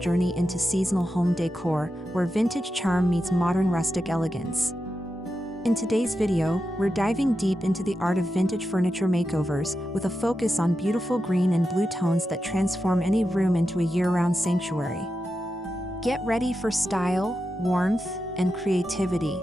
journey into seasonal home decor, where vintage charm meets modern rustic elegance. In today's video, we're diving deep into the art of vintage furniture makeovers, with a focus on beautiful green and blue tones that transform any room into a year-round sanctuary. Get ready for style, warmth, and creativity.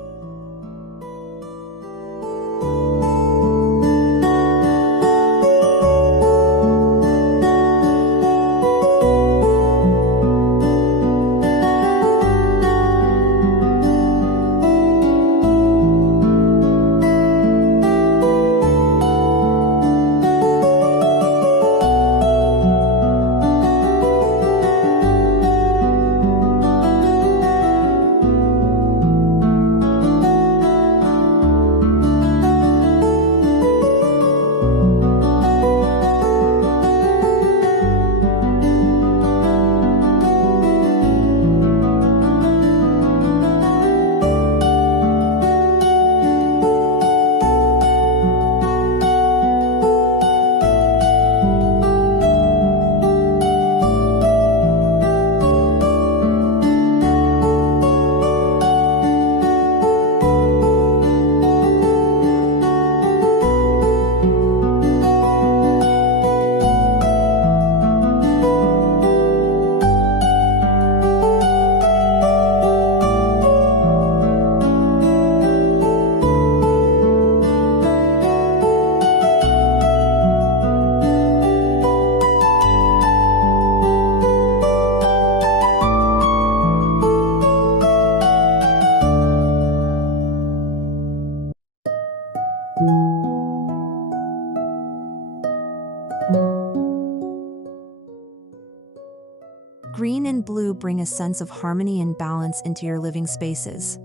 Green and blue bring a sense of harmony and balance into your living spaces.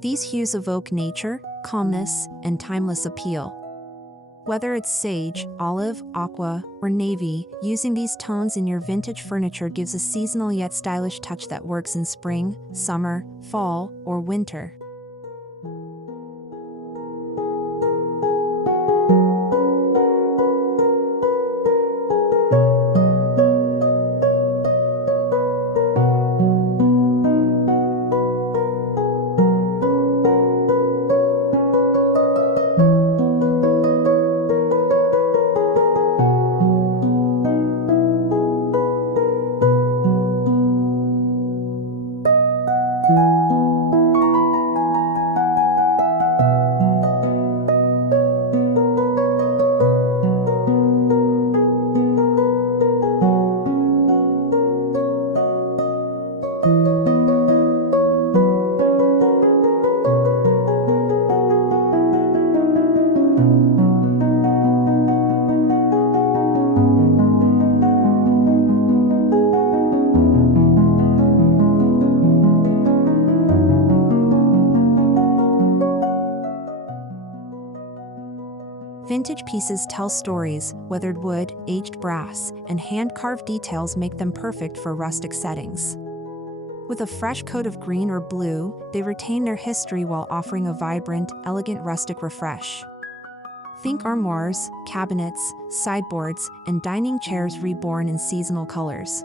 These hues evoke nature, calmness, and timeless appeal. Whether it's sage, olive, aqua, or navy, using these tones in your vintage furniture gives a seasonal yet stylish touch that works in spring, summer, fall, or winter. Vintage pieces tell stories. Weathered wood, aged brass, and hand-carved details make them perfect for rustic settings. With a fresh coat of green or blue, they retain their history while offering a vibrant, elegant rustic refresh. Think armoires, cabinets, sideboards, and dining chairs reborn in seasonal colors.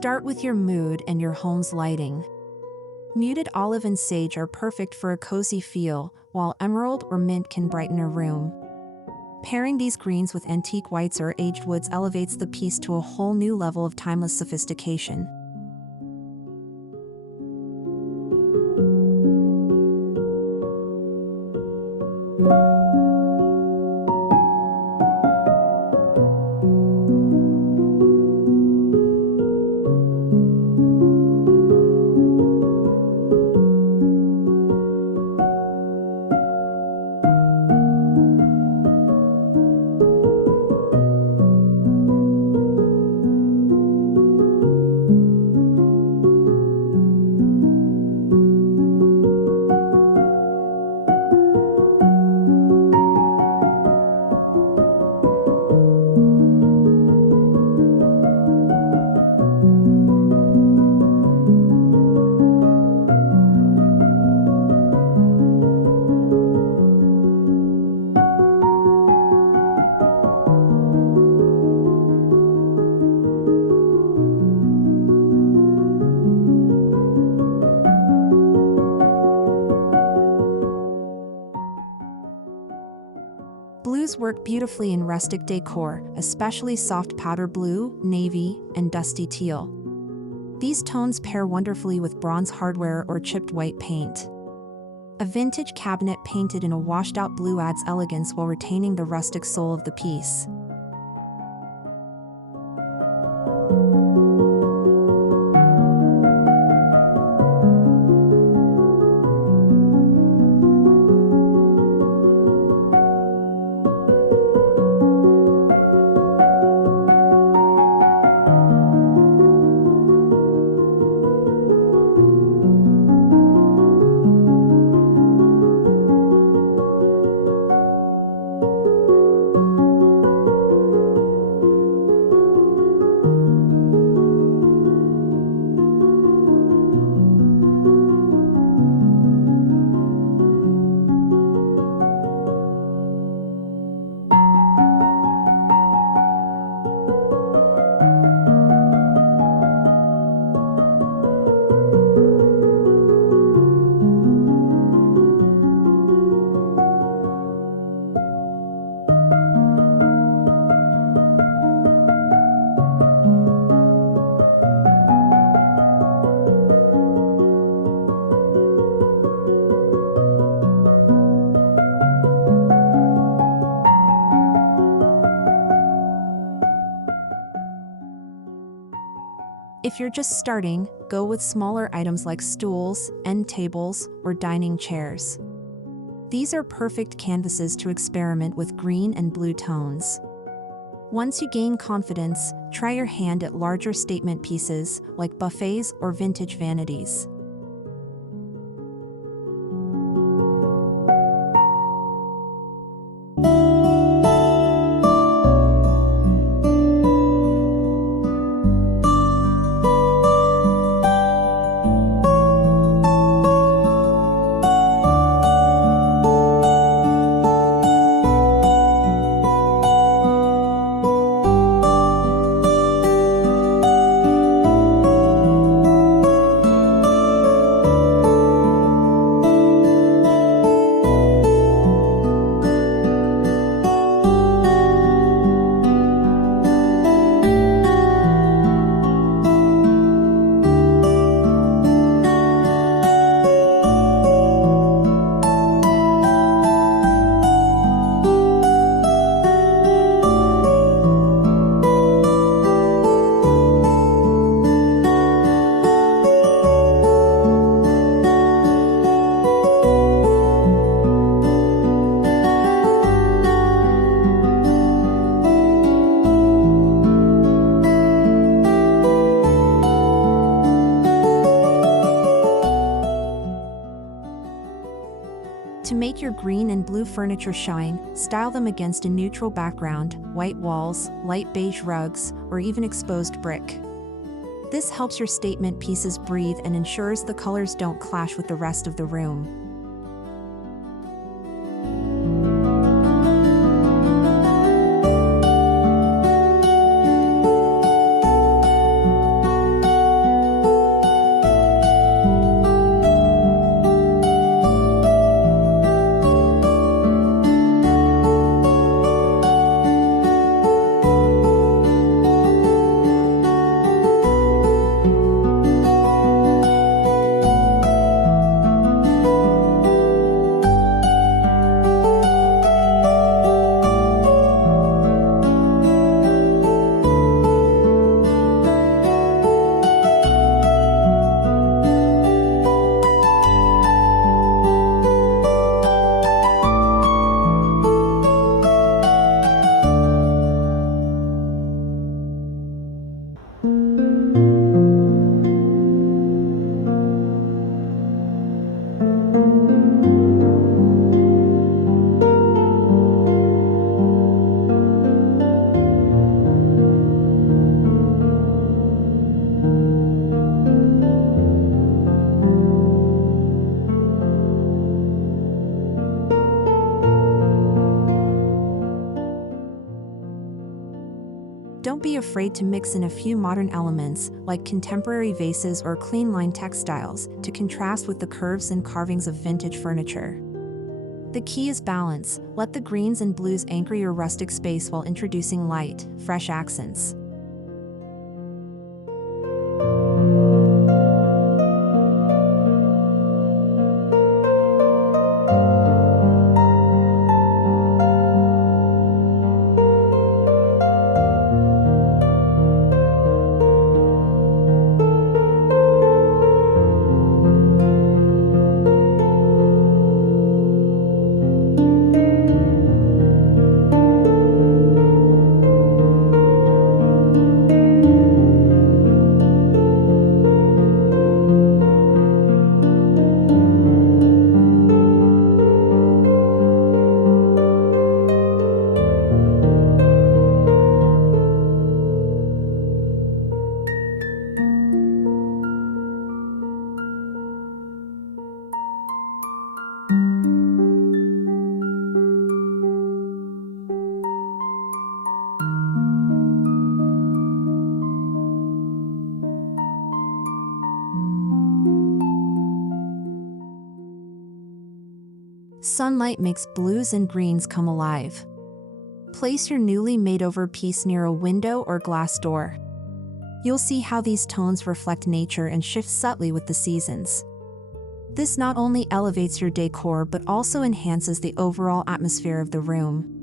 Start with your mood and your home's lighting. Muted olive and sage are perfect for a cozy feel, while emerald or mint can brighten a room. Pairing these greens with antique whites or aged woods elevates the piece to a whole new level of timeless sophistication. Blues work beautifully in rustic decor, especially soft powder blue, navy, and dusty teal. These tones pair wonderfully with bronze hardware or chipped white paint. A vintage cabinet painted in a washed-out blue adds elegance while retaining the rustic soul of the piece. If you're just starting, go with smaller items like stools, end tables, or dining chairs. These are perfect canvases to experiment with green and blue tones. Once you gain confidence, try your hand at larger statement pieces like buffets or vintage vanities. To make your green and blue furniture shine, style them against a neutral background, white walls, light beige rugs, or even exposed brick. This helps your statement pieces breathe and ensures the colors don't clash with the rest of the room. afraid to mix in a few modern elements, like contemporary vases or clean-line textiles, to contrast with the curves and carvings of vintage furniture. The key is balance. Let the greens and blues anchor your rustic space while introducing light, fresh accents. Sunlight makes blues and greens come alive. Place your newly made-over piece near a window or glass door. You'll see how these tones reflect nature and shift subtly with the seasons. This not only elevates your decor but also enhances the overall atmosphere of the room.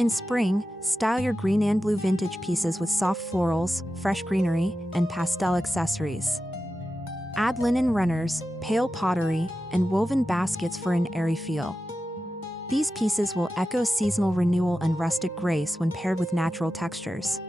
In spring, style your green and blue vintage pieces with soft florals, fresh greenery, and pastel accessories. Add linen runners, pale pottery, and woven baskets for an airy feel. These pieces will echo seasonal renewal and rustic grace when paired with natural textures.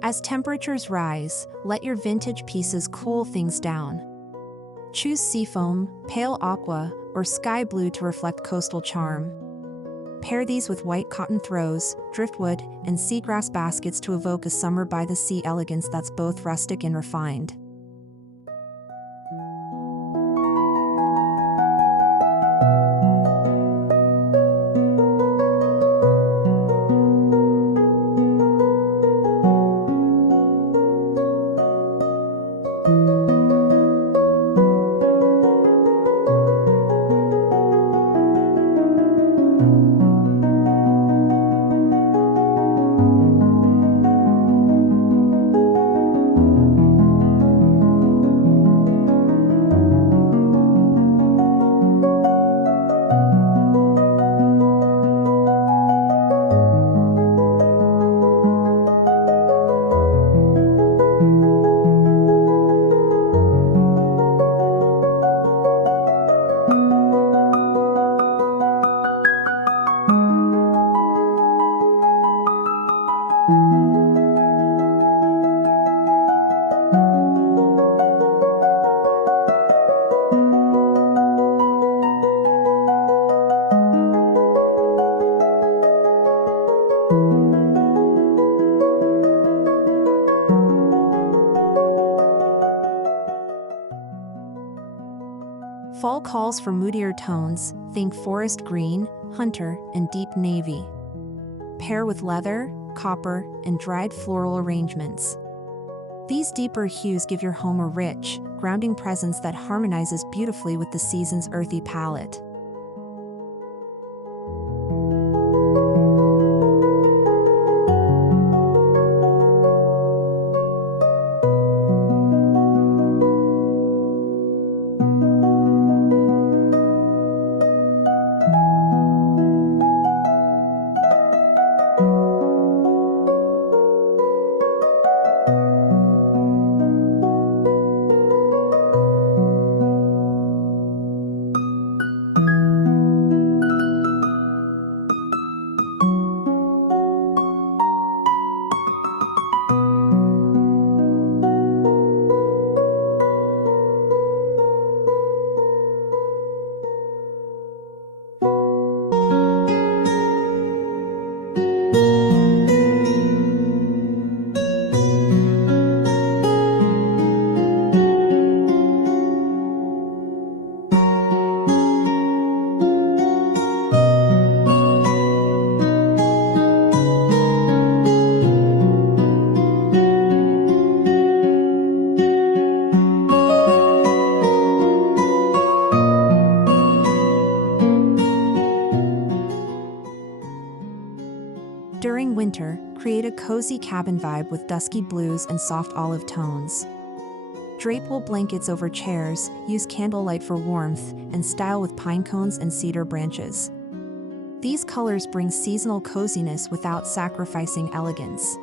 As temperatures rise, let your vintage pieces cool things down. Choose seafoam, pale aqua, or sky blue to reflect coastal charm. Pair these with white cotton throws, driftwood, and seagrass baskets to evoke a summer by the sea elegance that's both rustic and refined. Fall calls for moodier tones, think forest green, hunter, and deep navy. Pair with leather, copper, and dried floral arrangements. These deeper hues give your home a rich, grounding presence that harmonizes beautifully with the season's earthy palette. During winter, create a cozy cabin vibe with dusky blues and soft olive tones. Drape wool blankets over chairs, use candlelight for warmth, and style with pine cones and cedar branches. These colors bring seasonal coziness without sacrificing elegance.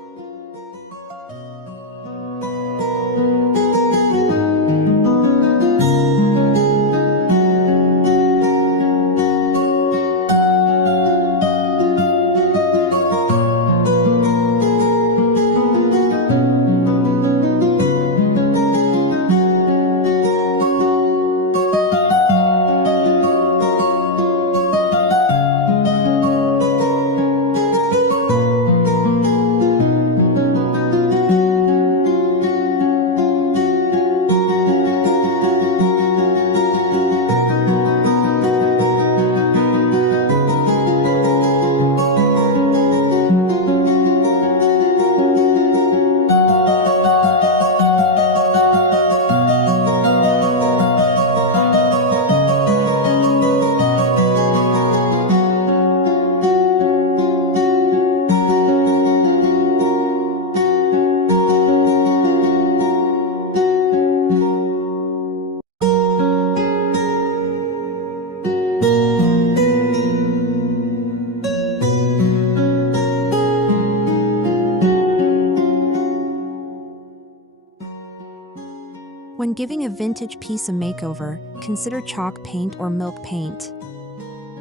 When giving a vintage piece a makeover, consider chalk paint or milk paint.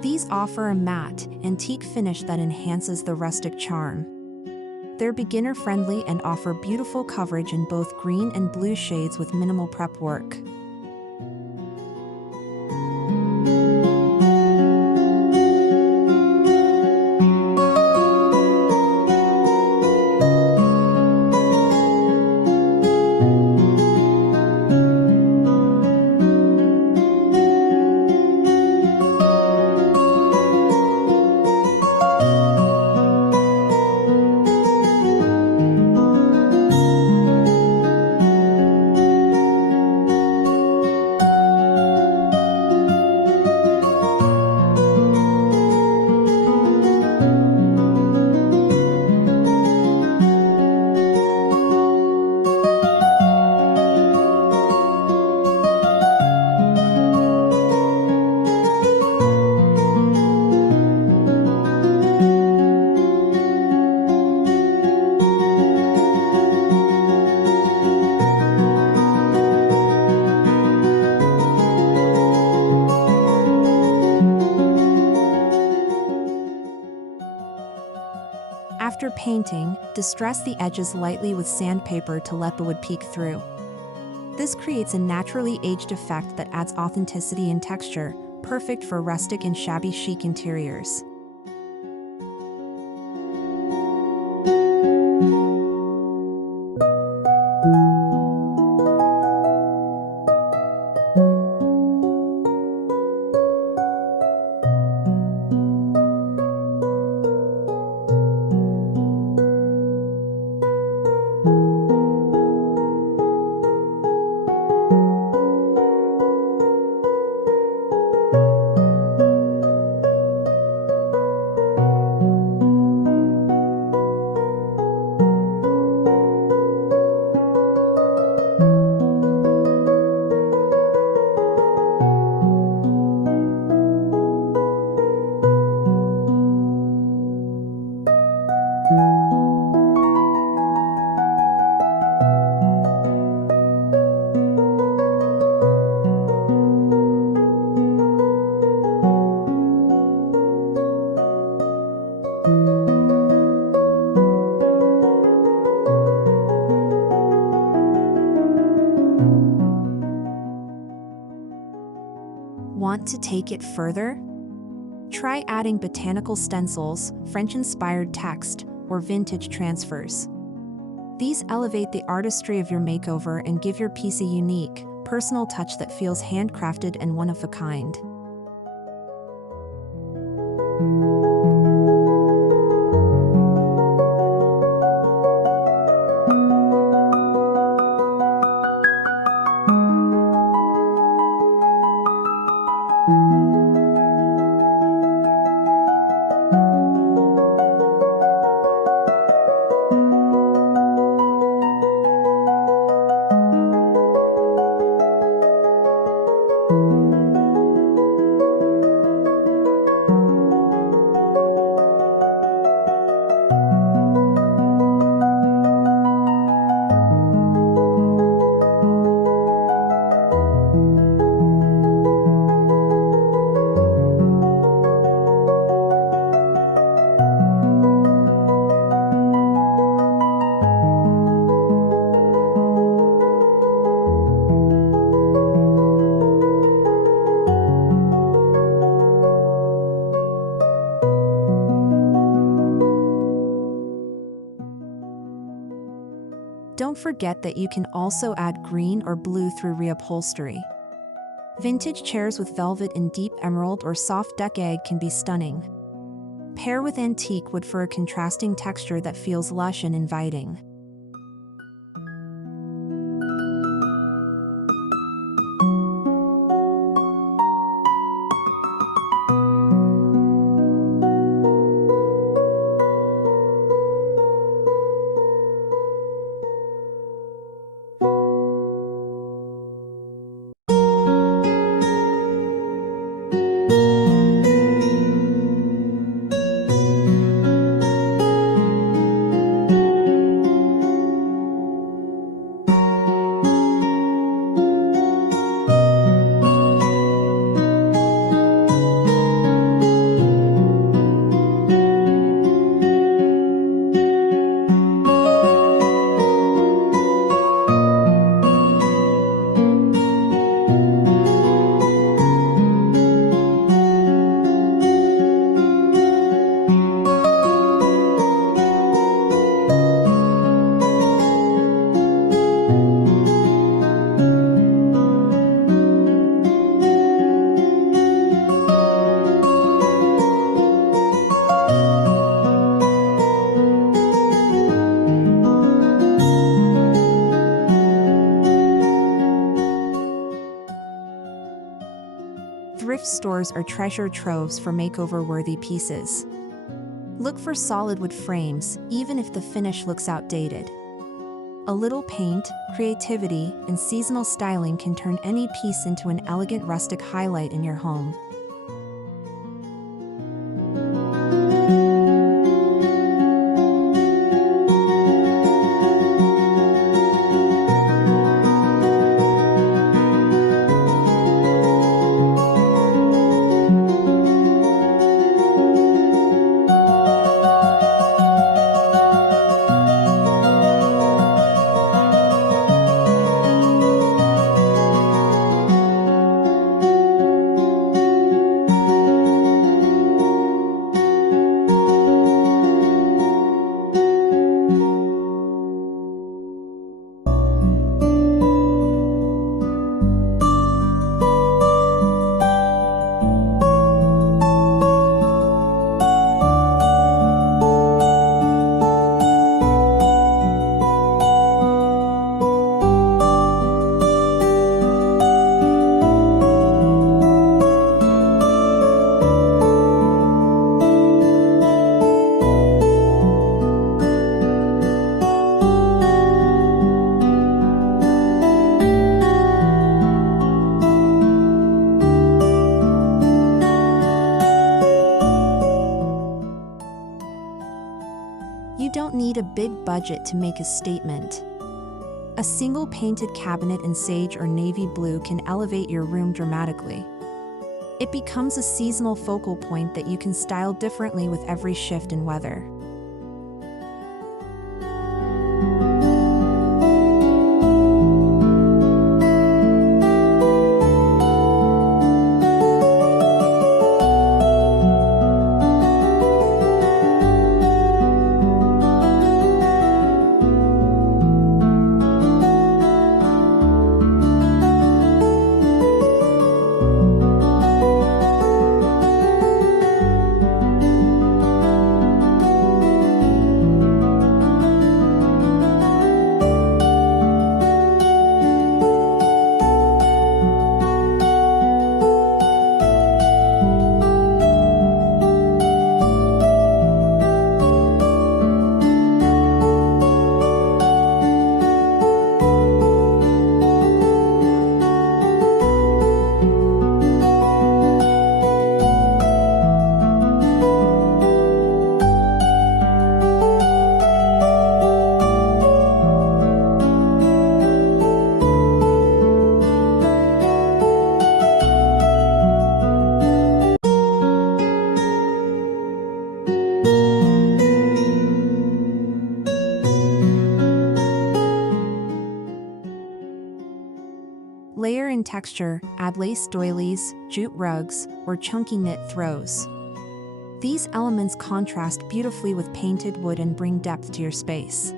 These offer a matte, antique finish that enhances the rustic charm. They're beginner-friendly and offer beautiful coverage in both green and blue shades with minimal prep work. painting, distress the edges lightly with sandpaper to let the wood peek through. This creates a naturally aged effect that adds authenticity and texture, perfect for rustic and shabby chic interiors. Want to take it further? Try adding botanical stencils, French-inspired text, or vintage transfers. These elevate the artistry of your makeover and give your piece a unique, personal touch that feels handcrafted and one of a kind. Don't forget that you can also add green or blue through reupholstery. Vintage chairs with velvet in deep emerald or soft duck egg can be stunning. Pair with antique wood for a contrasting texture that feels lush and inviting. Thrift stores are treasure troves for makeover-worthy pieces. Look for solid wood frames, even if the finish looks outdated. A little paint, creativity, and seasonal styling can turn any piece into an elegant rustic highlight in your home. need a big budget to make a statement. A single painted cabinet in sage or navy blue can elevate your room dramatically. It becomes a seasonal focal point that you can style differently with every shift in weather. Layer in texture, add lace doilies, jute rugs, or chunky knit throws. These elements contrast beautifully with painted wood and bring depth to your space.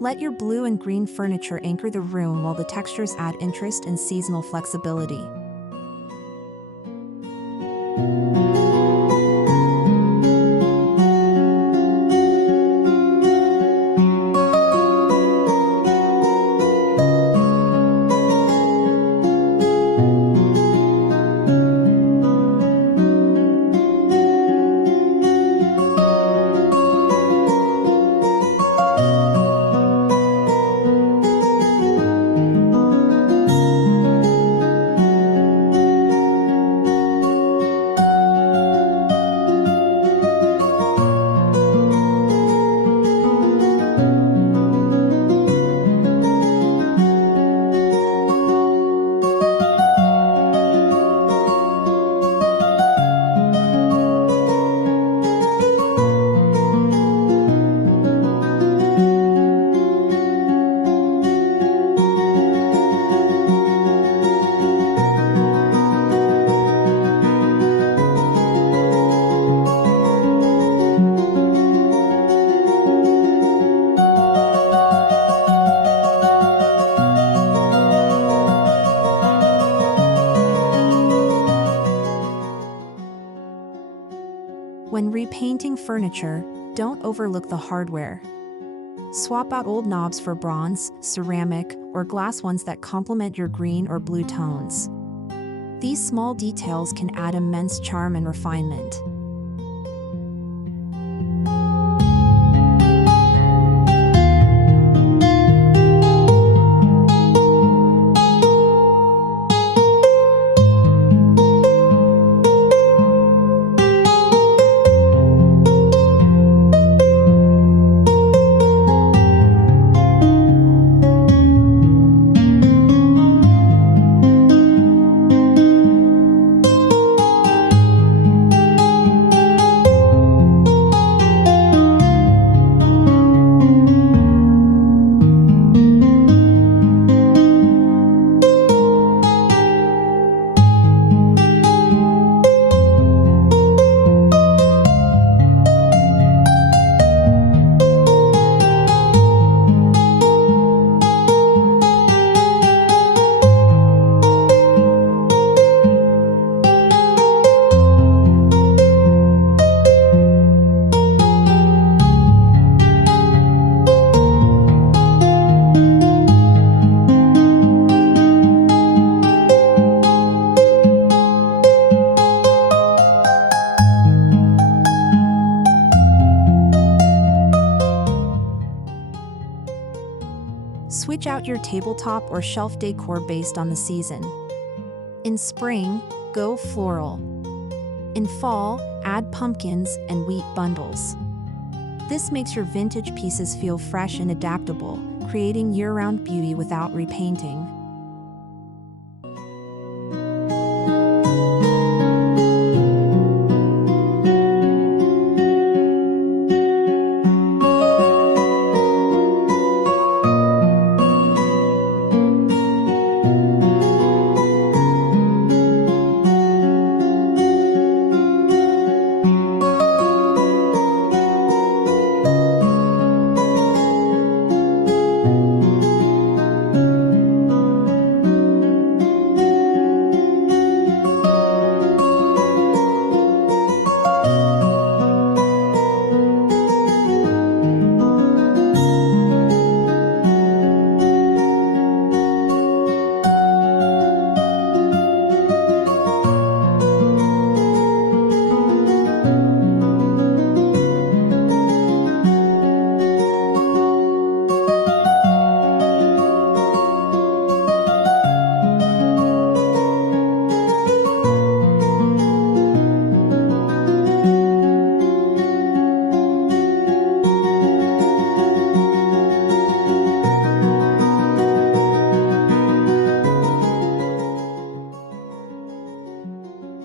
Let your blue and green furniture anchor the room while the textures add interest and seasonal flexibility. When repainting furniture, don't overlook the hardware. Swap out old knobs for bronze, ceramic, or glass ones that complement your green or blue tones. These small details can add immense charm and refinement. Switch out your tabletop or shelf decor based on the season. In spring, go floral. In fall, add pumpkins and wheat bundles. This makes your vintage pieces feel fresh and adaptable, creating year-round beauty without repainting.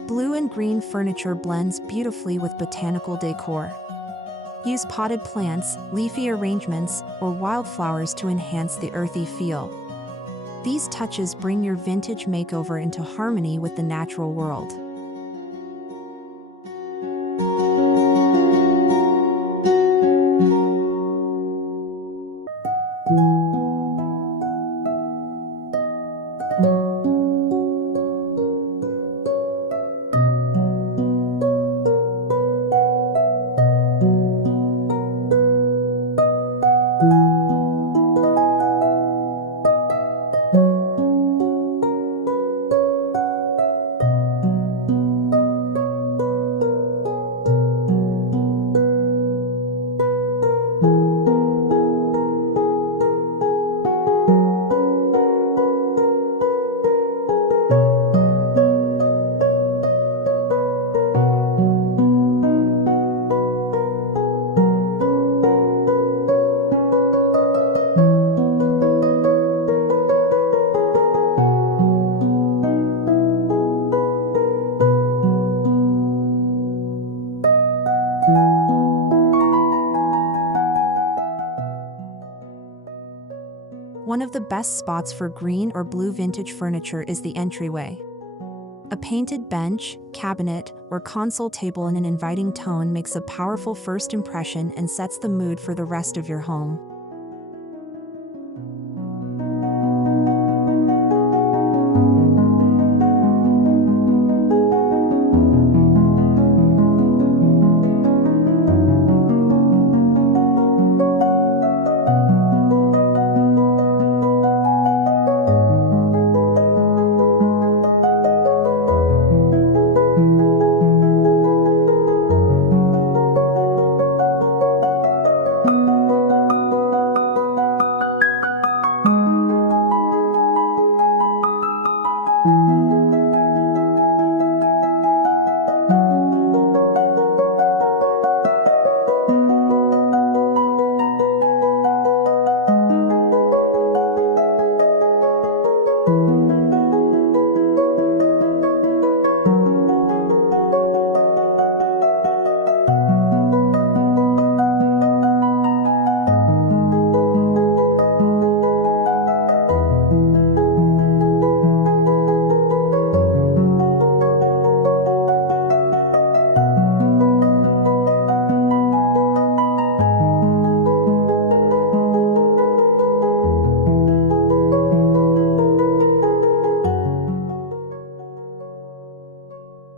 Blue and green furniture blends beautifully with botanical decor. Use potted plants, leafy arrangements, or wildflowers to enhance the earthy feel. These touches bring your vintage makeover into harmony with the natural world. One of the best spots for green or blue vintage furniture is the entryway. A painted bench, cabinet, or console table in an inviting tone makes a powerful first impression and sets the mood for the rest of your home.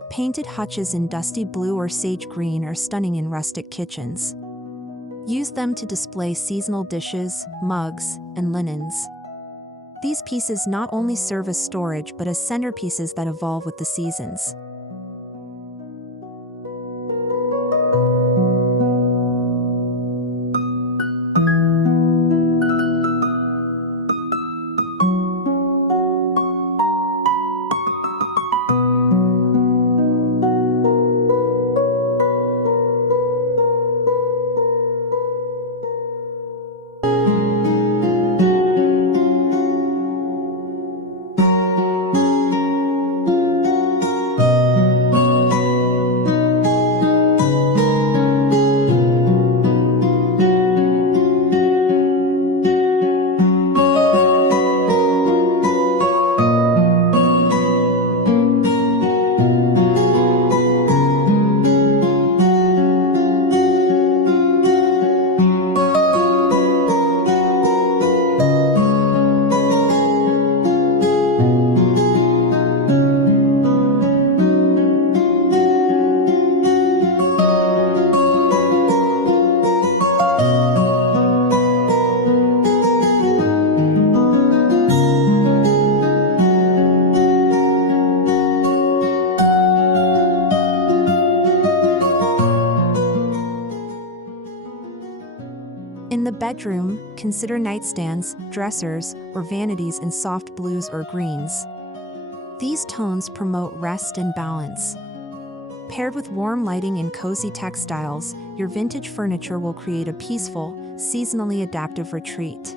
Painted hutches in dusty blue or sage green are stunning in rustic kitchens. Use them to display seasonal dishes, mugs, and linens. These pieces not only serve as storage but as centerpieces that evolve with the seasons. bedroom, consider nightstands, dressers, or vanities in soft blues or greens. These tones promote rest and balance. Paired with warm lighting and cozy textiles, your vintage furniture will create a peaceful, seasonally adaptive retreat.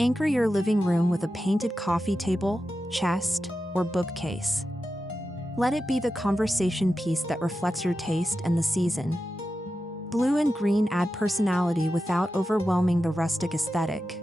Anchor your living room with a painted coffee table, chest, or bookcase. Let it be the conversation piece that reflects your taste and the season. Blue and green add personality without overwhelming the rustic aesthetic.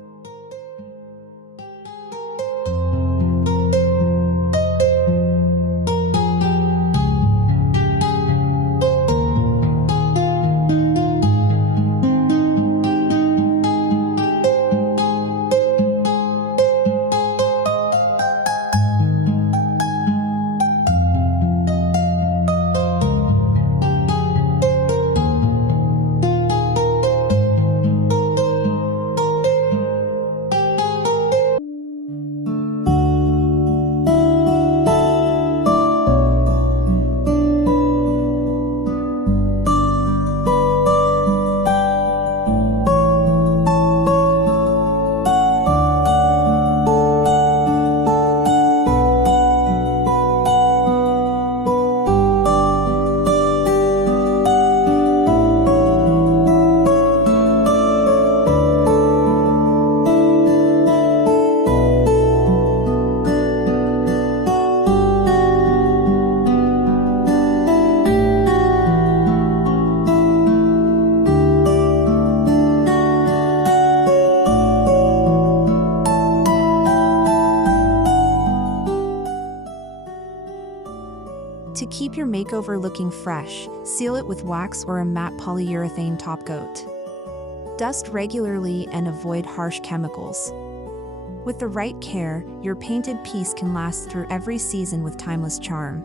To keep your makeover looking fresh, seal it with wax or a matte polyurethane topcoat. Dust regularly and avoid harsh chemicals. With the right care, your painted piece can last through every season with timeless charm.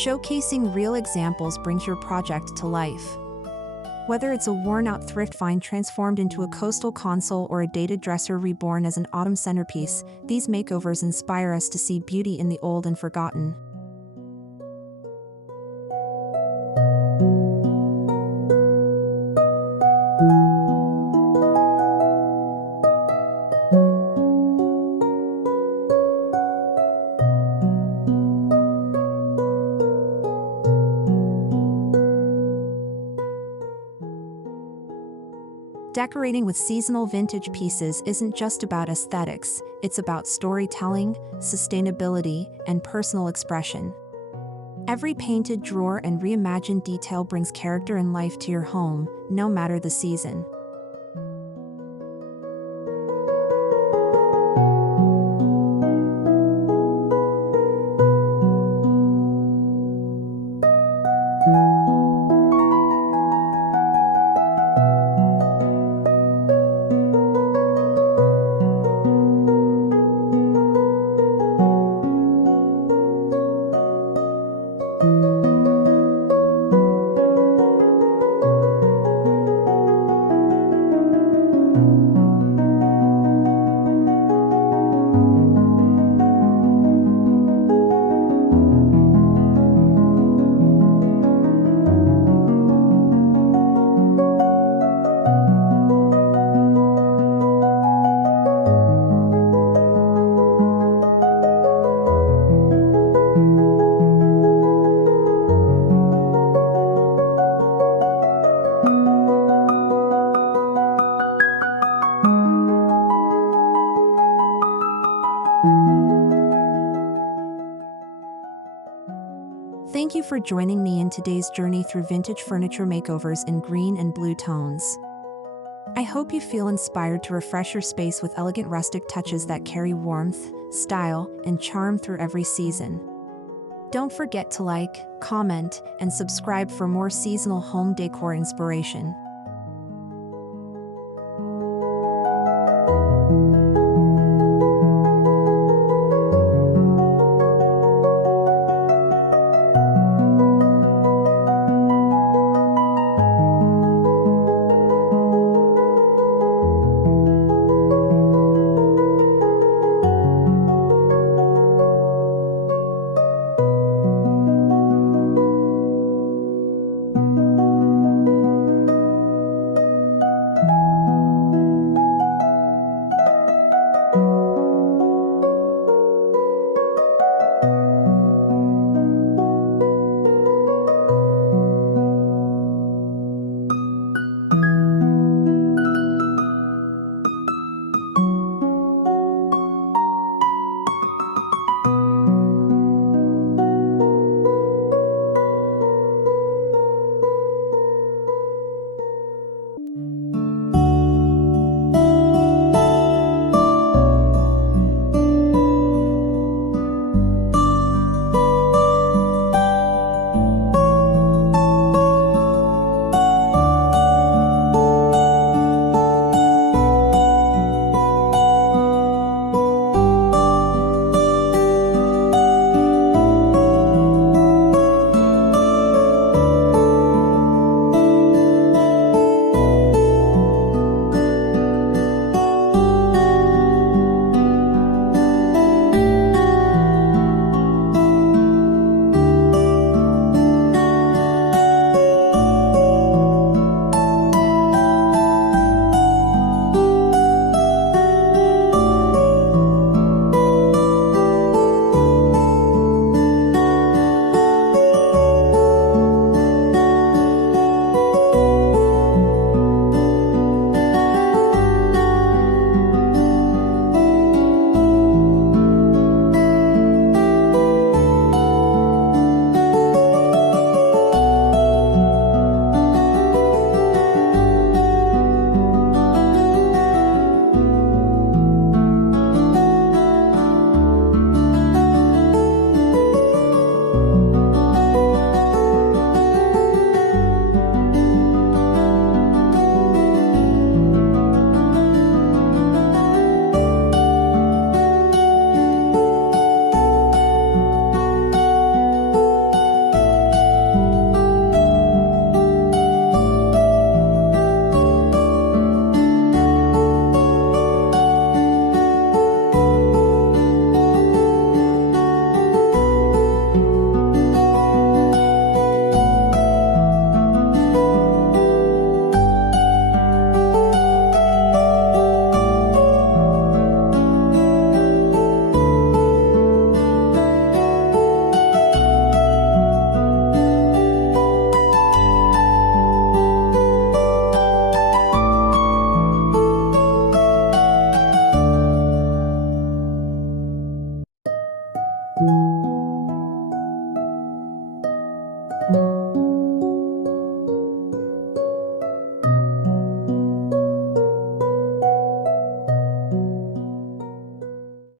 Showcasing real examples brings your project to life. Whether it's a worn-out thrift find transformed into a coastal console or a dated dresser reborn as an autumn centerpiece, these makeovers inspire us to see beauty in the old and forgotten. Decorating with seasonal vintage pieces isn't just about aesthetics, it's about storytelling, sustainability, and personal expression. Every painted drawer and reimagined detail brings character and life to your home, no matter the season. Thank you for joining me in today's journey through vintage furniture makeovers in green and blue tones. I hope you feel inspired to refresh your space with elegant rustic touches that carry warmth, style, and charm through every season. Don't forget to like, comment, and subscribe for more seasonal home decor inspiration.